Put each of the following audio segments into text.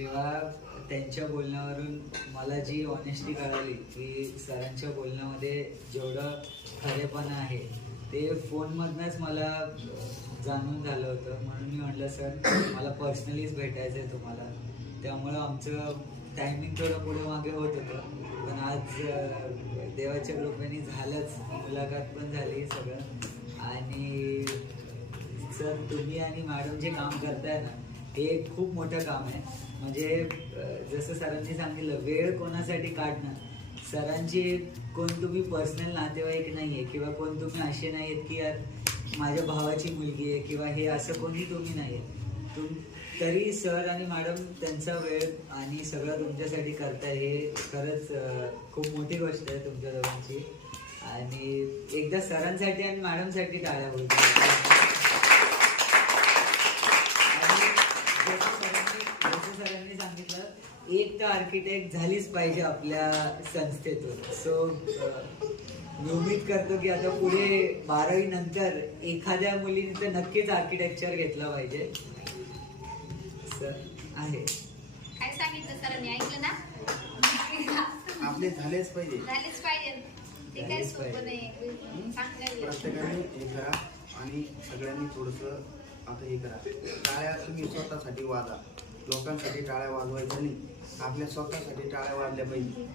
तेव्हा त्यांच्या बोलण्यावरून मला जी ऑनेस्टी कळाली की सरांच्या बोलण्यामध्ये जेवढं खरेपणा आहे ते फोनमधनंच मला जाणून झालं होतं. म्हणून मी म्हटलं सर मला पर्सनलीच भेटायचं आहे तुम्हाला. त्यामुळं आमचं टायमिंग थोडं पुढे मागे होत होतं, पण आज देवाच्या कृपेने झालंच, मुलाखत पण झाली सगळं. आणि सर तुम्ही आणि मॅडम जे काम करताय ना हे खूप मोठं काम आहे. म्हणजे जसं सरांनी सांगितलं वेळ कोणासाठी काढणं, सरांची कोण तुम्ही पर्सनल नातेवाईक नाही आहे किंवा कोण तुम्ही असे नाही आहेत की यार माझ्या भावाची मुलगी आहे किंवा हे असं कोणी तुम्ही नाही आहे. तरी सर आणि मॅडम त्यांचा वेळ आणि सगळं तुमच्यासाठी करताय हे खरंच खूप मोठी गोष्ट आहे तुमच्या दोघांची. आणि एकदा सरांसाठी आणि मॅडमसाठी टाळ्या बोलतो. जसं सरांनी सांगितलं एक तर आर्किटेक्ट झालीच पाहिजे आपल्या संस्थेतून. सो मी उम्मीद करतो की आता पुढे 12वी नंतर एखाद्या मुलीने तर नक्कीच आर्किटेक्चर घेतला पाहिजे. सर आहे काय सांगितलं सरांनी ऐकलं ना. आपले झालेच पाहिजे. झालेच पाहिजे ते काय सोपं नाही. प्रत्येकाने हे करा आणि सगळ्यांनी थोडंसं आता हे करा. टाळ्या तुम्ही स्वतःसाठी वाजा, लोकांसाठी टाळ्या वाजवायच्या नाही, आपल्या स्वतःसाठी टाळ्या वाजल्या पाहिजे.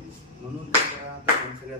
म्हणून सगळ्यात